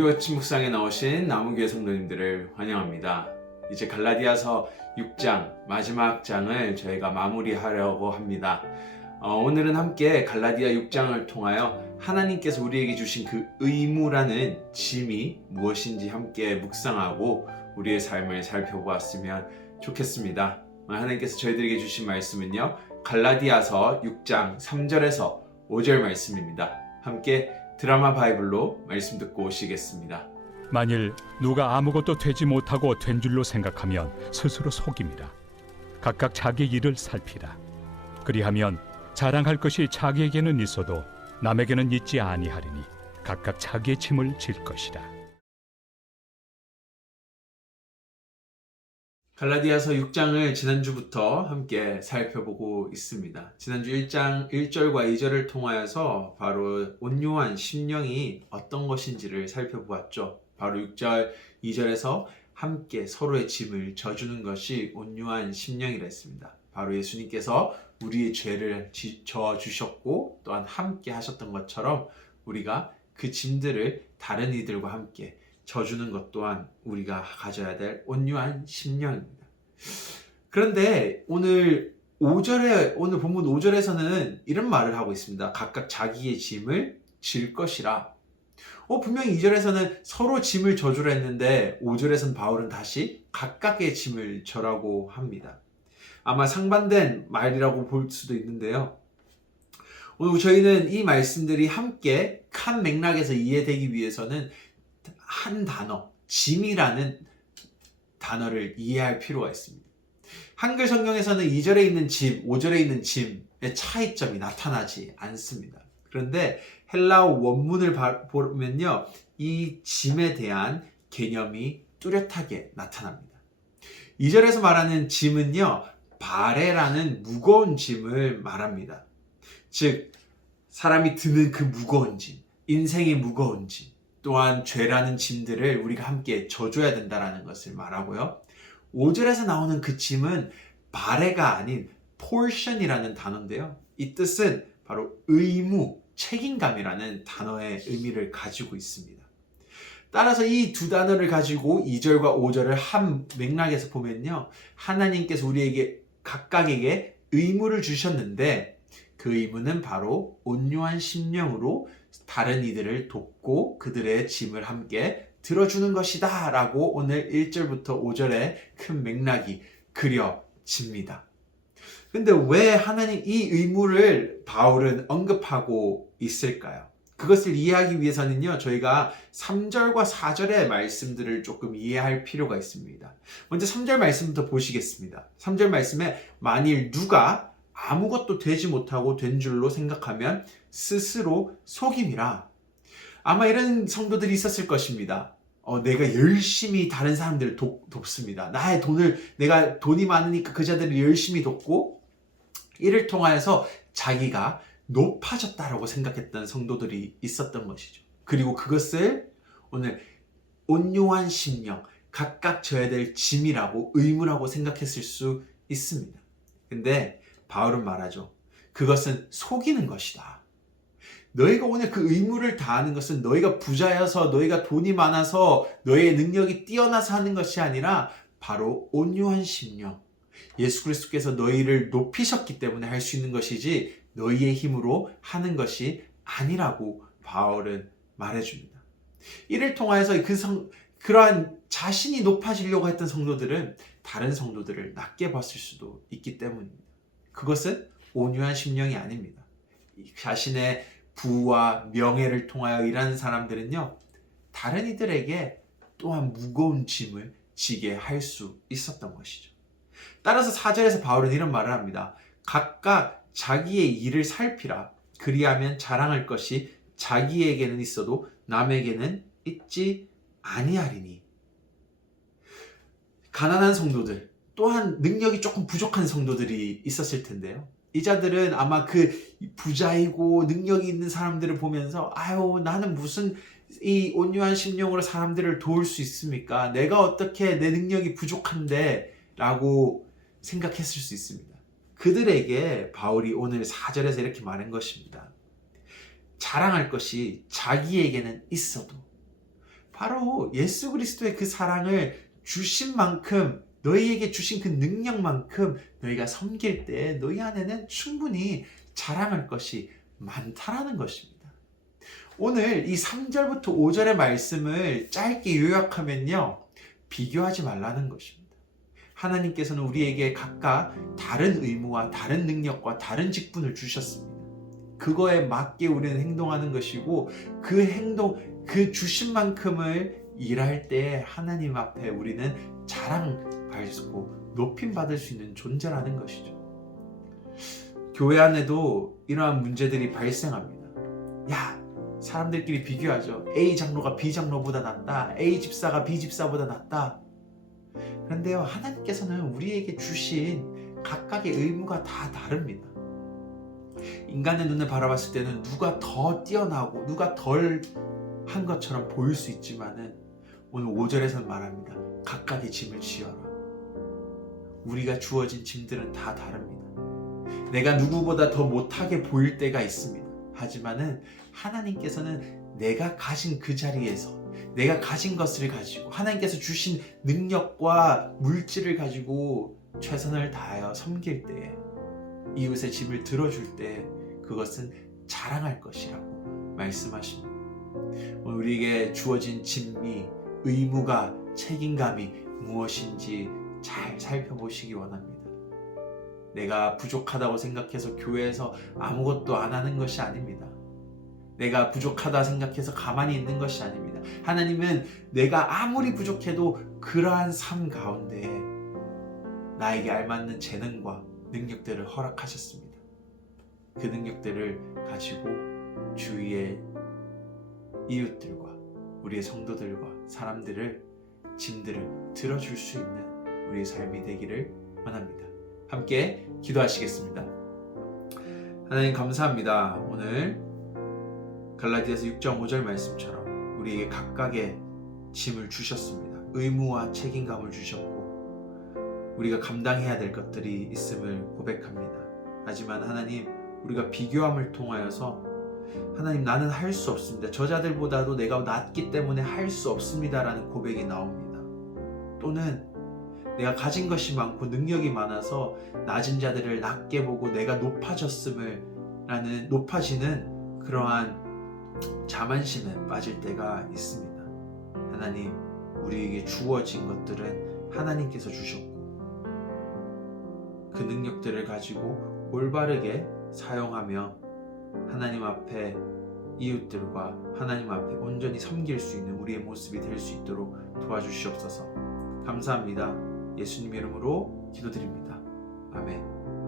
목요 아침 묵상에 나오신 나무교회 성도님들을 환영합니다. 이제 갈라디아서 6장 마지막 장을 저희가 마무리하려고 합니다. 오늘은 함께 갈라디아 6장을 통하여 하나님께서 우리에게 주신 그 의무라는 짐이 무엇인지 함께 묵상하고 우리의 삶을 살펴보았으면 좋겠습니다. 하나님께서 저희들에게 주신 말씀은요, 갈라디아서 6장 3절에서 5절 말씀입니다. 함께 드라마 바이블로 말씀 듣고 오시겠습니다. 만일 누가 아무것도 되지 못하고 된 줄로 생각하면 스스로 속임이라. 각각 자기 일을 살피라. 그리하면 자랑할 것이 자기에게는 있어도 남에게는 있지 아니하리니 각각 자기의 짐을 질 것이라. 갈라디아서 6장을 지난주부터 함께 살펴보고 있습니다. 지난주 1장 1절과 2절을 통하여서 바로 온유한 심령이 어떤 것인지를 살펴보았죠. 바로 6절, 2절에서 함께 서로의 짐을 져주는 것이 온유한 심령이라 했습니다. 바로 예수님께서 우리의 죄를 져주셨고 또한 함께 하셨던 것처럼 우리가 그 짐들을 다른 이들과 함께 져주는 것 또한 우리가 가져야 될 온유한 심령입니다. 그런데 오늘 본문 5절에서는 이런 말을 하고 있습니다. 각각 자기의 짐을 질 것이라. 분명히 2절에서는 서로 짐을 져주라 했는데 5절에서는 바울은 다시 각각의 짐을 져라고 합니다. 아마 상반된 말이라고 볼 수도 있는데요. 오늘 저희는 이 말씀들이 함께 한 맥락에서 이해되기 위해서는 한 단어, 짐이라는 단어를 이해할 필요가 있습니다. 한글 성경에서는 2절에 있는 짐, 5절에 있는 짐의 차이점이 나타나지 않습니다. 그런데 헬라어 원문을 보면요, 이 짐에 대한 개념이 뚜렷하게 나타납니다. 2절에서 말하는 짐은요, 바레라는 무거운 짐을 말합니다. 즉, 사람이 드는 그 무거운 짐, 인생의 무거운 짐, 또한 죄라는 짐들을 우리가 함께 져줘야 된다는 것을 말하고요. 5절에서 나오는 그 짐은 바레가 아닌 portion이라는 단어인데요. 이 뜻은 바로 의무, 책임감이라는 단어의 의미를 가지고 있습니다. 따라서 이 두 단어를 가지고 2절과 5절을 한 맥락에서 보면요, 하나님께서 우리에게 각각에게 의무를 주셨는데 그 의무는 바로 온유한 심령으로 다른 이들을 돕고 그들의 짐을 함께 들어주는 것이다 라고 오늘 1절부터 5절의 큰 맥락이 그려집니다. 근데 왜 하나님 이 의무를 바울은 언급하고 있을까요? 그것을 이해하기 위해서는요, 저희가 3절과 4절의 말씀들을 조금 이해할 필요가 있습니다. 먼저 3절 말씀부터 보시겠습니다. 3절 말씀에 만일 누가 아무것도 되지 못하고 된 줄로 생각하면 스스로 속임이라. 아마 이런 성도들이 있었을 것입니다. 내가 열심히 다른 사람들을 돕습니다. 내가 돈이 많으니까 그 자들을 열심히 돕고 이를 통하여서 자기가 높아졌다라고 생각했던 성도들이 있었던 것이죠. 그리고 그것을 오늘 온유한 심령, 각각 져야 될 짐이라고 의무라고 생각했을 수 있습니다. 근데 바울은 말하죠. 그것은 속이는 것이다. 너희가 오늘 그 의무를 다하는 것은 너희가 부자여서, 너희가 돈이 많아서, 너희의 능력이 뛰어나서 하는 것이 아니라 바로 온유한 심령, 예수 그리스도께서 너희를 높이셨기 때문에 할 수 있는 것이지 너희의 힘으로 하는 것이 아니라고 바울은 말해줍니다. 이를 통하여서 그러한 자신이 높아지려고 했던 성도들은 다른 성도들을 낮게 봤을 수도 있기 때문입니다. 그것은 온유한 심령이 아닙니다. 자신의 부와 명예를 통하여 일하는 사람들은요, 다른 이들에게 또한 무거운 짐을 지게 할 수 있었던 것이죠. 따라서 4절에서 바울은 이런 말을 합니다. 각각 자기의 일을 살피라. 그리하면 자랑할 것이 자기에게는 있어도 남에게는 있지 아니하리니. 가난한 성도들, 또한 능력이 조금 부족한 성도들이 있었을 텐데요. 이 자들은 아마 그 부자이고 능력이 있는 사람들을 보면서 나는 무슨 이 온유한 심령으로 사람들을 도울 수 있습니까? 내가 어떻게 내 능력이 부족한데 라고 생각했을 수 있습니다. 그들에게 바울이 오늘 4절에서 이렇게 말한 것입니다. 자랑할 것이 자기에게는 있어도 바로 예수 그리스도의 그 사랑을 주신 만큼, 너희에게 주신 그 능력만큼 너희가 섬길 때 너희 안에는 충분히 자랑할 것이 많다라는 것입니다. 오늘 이 3절부터 5절의 말씀을 짧게 요약하면요, 비교하지 말라는 것입니다. 하나님께서는 우리에게 각각 다른 의무와 다른 능력과 다른 직분을 주셨습니다. 그거에 맞게 우리는 행동하는 것이고, 그 주신 만큼을 일할 때 하나님 앞에 우리는 자랑받고 높임 받을 수 있는 존재라는 것이죠. 교회 안에도 이러한 문제들이 발생합니다. 사람들끼리 비교하죠. A 장로가 B 장로보다 낫다. A 집사가 B 집사보다 낫다. 그런데요, 하나님께서는 우리에게 주신 각각의 의무가 다 다릅니다. 인간의 눈을 바라봤을 때는 누가 더 뛰어나고 누가 덜 한 것처럼 보일 수 있지만은 오늘 5절에서는 말합니다. 각각의 짐을 지어라. 우리가 주어진 짐들은 다 다릅니다. 내가 누구보다 더 못하게 보일 때가 있습니다. 하지만은 하나님께서는 내가 가진 그 자리에서 내가 가진 것을 가지고 하나님께서 주신 능력과 물질을 가지고 최선을 다하여 섬길 때에, 이웃의 짐을 들어줄 때 그것은 자랑할 것이라고 말씀하십니다. 오늘 우리에게 주어진 짐이, 의무가, 책임감이 무엇인지 잘 살펴보시기 원합니다. 내가 부족하다고 생각해서 교회에서 아무것도 안 하는 것이 아닙니다. 내가 부족하다 생각해서 가만히 있는 것이 아닙니다. 하나님은 내가 아무리 부족해도 그러한 삶 가운데 나에게 알맞는 재능과 능력들을 허락하셨습니다. 그 능력들을 가지고 주위의 이웃들과 우리의 성도들과 사람들을, 짐들을 들어줄 수 있는 우리의 삶이 되기를 원합니다. 함께 기도하시겠습니다. 하나님 감사합니다. 오늘 갈라디아서 6장 5절 말씀처럼 우리에게 각각의 짐을 주셨습니다. 의무와 책임감을 주셨고 우리가 감당해야 될 것들이 있음을 고백합니다. 하지만 하나님, 우리가 비교함을 통하여서 하나님, 나는 할 수 없습니다. 저자들보다도 내가 낫기 때문에 할 수 없습니다 라는 고백이 나옵니다. 또는 내가 가진 것이 많고 능력이 많아서 낮은 자들을 낮게 보고 내가 높아지는 그러한 자만심에 빠질 때가 있습니다. 하나님, 우리에게 주어진 것들은 하나님께서 주셨고 그 능력들을 가지고 올바르게 사용하며 하나님 앞에 이웃들과 하나님 앞에 온전히 섬길 수 있는 우리의 모습이 될 수 있도록 도와주시옵소서. 감사합니다. 예수님 이름으로 기도드립니다. 아멘.